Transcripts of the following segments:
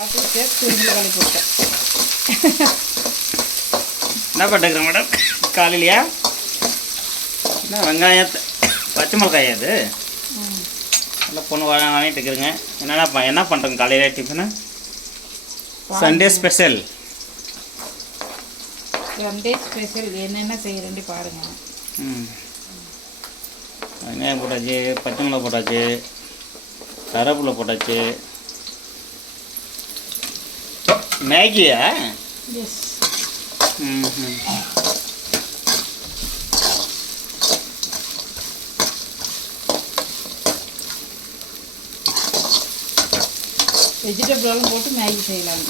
என்ன பண்ணுறேன் மேடம் காலையிலையா? என்ன வெங்காயம் பச்சை மிளகாயா அது நல்லா பொண்ணு வாங்கிட்டு இருக்கிறேங்க. என்ன பண்ணுறேங்க காலையில் tiffin? Sunday special. Sunday special என்னென்ன செய்கிறேன்னு பாருங்கள். வெங்காயம் போட்டாச்சு, பச்சை மிளகா போட்டாச்சு, கருவேப்பிலை போட்டாச்சு. மேகியா? எஸ். வெஜிடபிளும் போட்டு மேகி செய்யலாம்.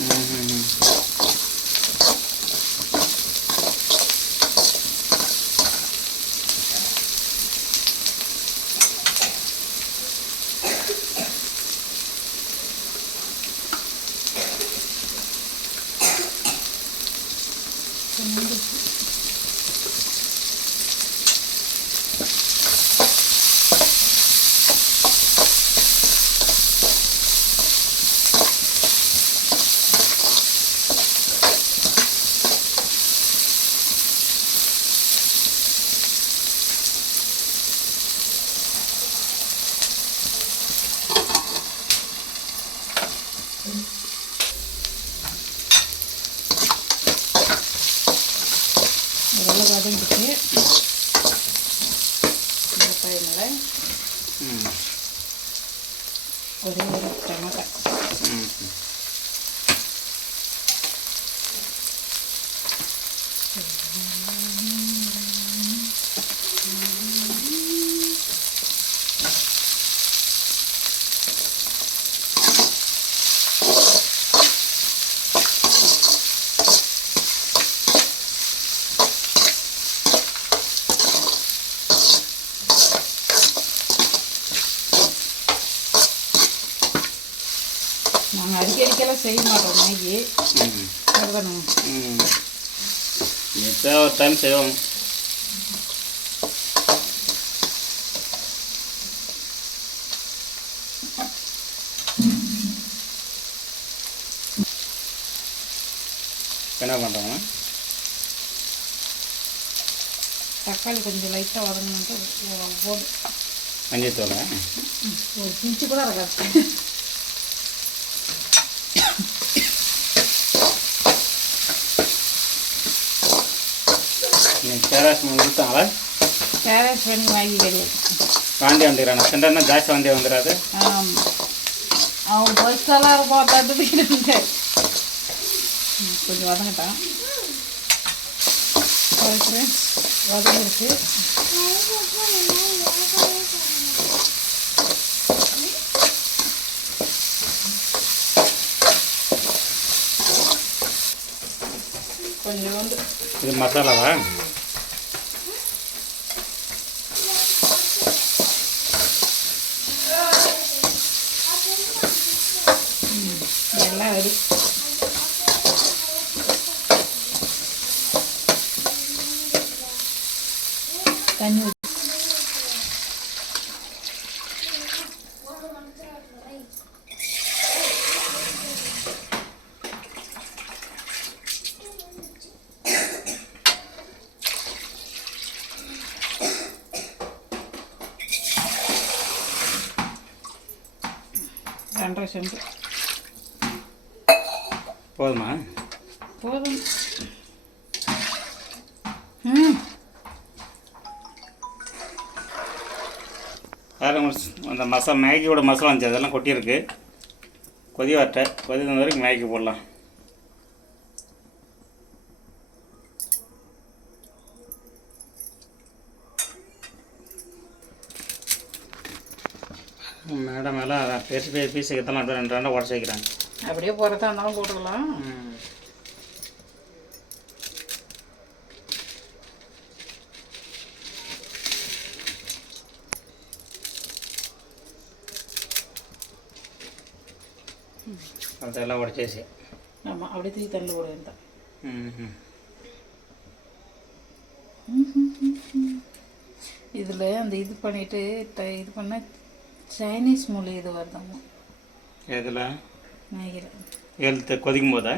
இதெல்லாம் வதங்கிட்டு பையனில் ஒரே ஒரு டமாட்டா. நாங்கள் அடிக்கடிக்கெல்லாம் செய்ய மாட்டோம் மேகி. அதுதானே எப்போ ஒரு டைம் செய்வோம். என்ன பண்ணுறோங்க? தக்காளி கொஞ்சம் லைட்டாக வதங்கணுன்ட்டு போடு. மஞ்சள் தூள் ஒரு பிஞ்சு கூட இருக்காது. கேரஸ் கொடுத்தாங்களா? கேரஸ் பண்ணி வாங்கி கிடையாது. வாந்தி வந்துக்கிறான் சென்டர்னா ஜாஸ்தி வாந்தி வந்துடாது. அவன் ஃபஸ்ட்டெல்லாம் இருக்கும் தட்டு போயிட்டு கொஞ்சம் வதங்கட்டான். ஃப்ரெண்ட்ஸ் வதங்கிடுச்சு. கொஞ்சம் வந்து இது மசாலாவா? எல்லாம் ரெடி. தண்ணி ரெண்டரை செண்டு போதுமா? போதும். வேறு அந்த மேகியோட மசாலா இருந்துச்சு அதெல்லாம் கொட்டியிருக்கு. கொதி வரட்ட கொதி வந்த வரைக்கும் மேகி போடலாம். மேடம் எல்லாம் பெருசு பீஸ் வைக்கலாம். ரெண்டு ரெண்டாக உடச்சி வைக்கிறாங்க. அப்படியே போகிறதா இருந்தாலும் போட்டுக்கலாம். அதெல்லாம் உடச்சேசி. ஆமாம் அப்படியே தூக்கி தண்ணி போட வேண்டாம். இதில் அந்த இது பண்ணிவிட்டு இது பண்ணால் சைனீஸ் மொழி இது வருதாம்மா. எதில்? மேகியில். எழுத்து கொதிக்கும் போதா?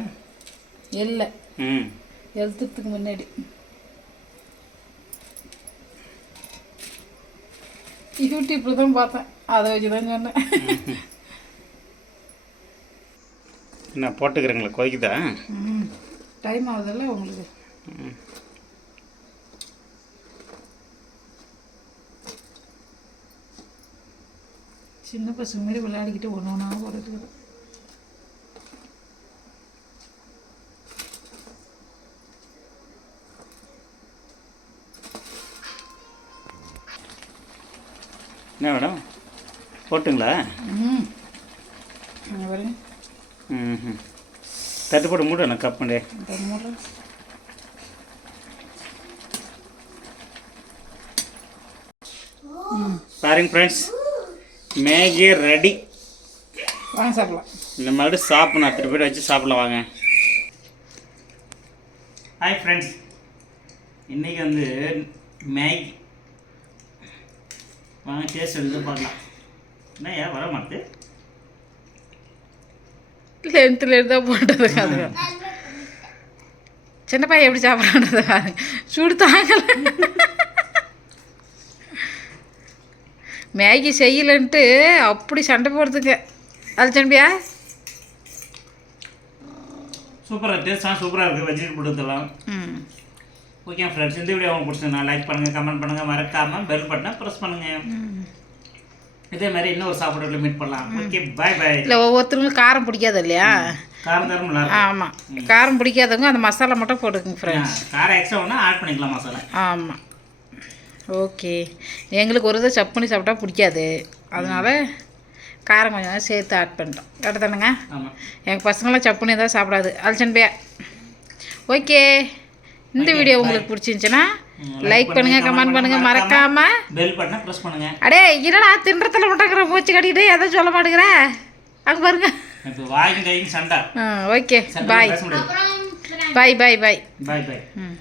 இல்லை, ம் எழுத்துறதுக்கு முன்னாடி. யூடியூப்பில் தான் பார்த்தேன், அதை வச்சு தான் சொன்னேன். என்ன போட்டுக்கிறீங்களா? கொதிக்குதா? ம், டைம் ஆகுதுல்ல உங்களுக்கு. ம். சின்ன பசங்க மாதிரி விளையாடிக்கிட்டு ஒன்று ஒன்றா போடுறது. என்ன மேடம் போட்டுங்களா? ம், அங்கே பாருங்க. ம் தட்டு போட்டு மூடணும் கப் பண்ணி. இந்த மூடுற பாருங்க ஃப்ரெண்ட்ஸ், மேகி ரெடி. வாங்க சாப்பிடலாம். இந்த மாதிரி சாப்பிடணும், அத்தனை பேர் வச்சு சாப்பிடலாம் வாங்க. ஹாய் ஃப்ரெண்ட்ஸ், இன்றைக்கி வந்து மேகி வாங்க டேஸ்ட் எடுத்து பார்க்கலாம். என்ன ஏன் வர மாட்டேது? லென்த்தில் தான் போட்டது அது. சின்ன பையன் எப்படி சாப்பிட்றான்றது பாருங்க, சூடு தாங்கலை. மேகி செய்யலன்ட்டு அப்படி சண்டை போடுறதுங்க. அது சண்பியா சூப்பராக டேஸ்ட்டாக சூப்பராக இருக்குது. வெஜிடபிள் எடுத்துலாம். ம், ஓகே ஃப்ரெண்ட்ஸ், இந்த வீடியோ உங்களுக்கு பிடிச்சிருந்தா லைக் பண்ணுங்கள், கமெண்ட் பண்ணுங்கள், மறக்காமல் பெல் பட்டனை ப்ரெஸ் பண்ணுங்கள். இதே மாதிரி இன்னொரு சாப்பாடுல மீட் பண்ணலாம். ஓகே பாய் பாய். இல்லை, ஒவ்வொருத்தருக்கும் காரம் பிடிக்காது இல்லையா? காரம் தரம் நல்லா இருக்கும். ஆமாம், காரம் பிடிக்காதவங்க அந்த மசாலா மட்டும் போட்டுக்குங்க ஃப்ரெண்ட்ஸ். காரம் எக்ஸ்ட்ரா ஒன்றா ஆட் பண்ணிக்கலாம் மசாலா. ஆமாம், ஓகே. எங்களுக்கு ஒரு இதை சப்புனி சாப்பிட்டா பிடிக்காது, அதனால காரம் கொஞ்சம் சேர்த்து ஆட் பண்ணிட்டோம். கரெக்டு தானுங்க? ஆமாம், எங்கள் பசங்களாம் சப்புனி தான் சாப்பிடாது. அல்சன்பையா ஓகே. இந்த வீடியோ உங்களுக்கு பிடிச்சிருந்துச்சுன்னா லைக் பண்ணுங்க, கமெண்ட் பண்ணுங்க, மறக்காம பெல் பட்டனை ப்ரெஸ் பண்ணுங்க. அடே என்னடா தின்றத்தில் மட்டுங்கிற மூச்சு கட்டிக்கிட்டு எதை சொல்ல மாட்டேங்கிற? அங்கே பாருங்க. இப்போ வாய்க்கு கைக்கு சண்டை. ஓகே, பாய் பேச முடியாது. பாய் பாய் பாய் பாய் பாய். ம்.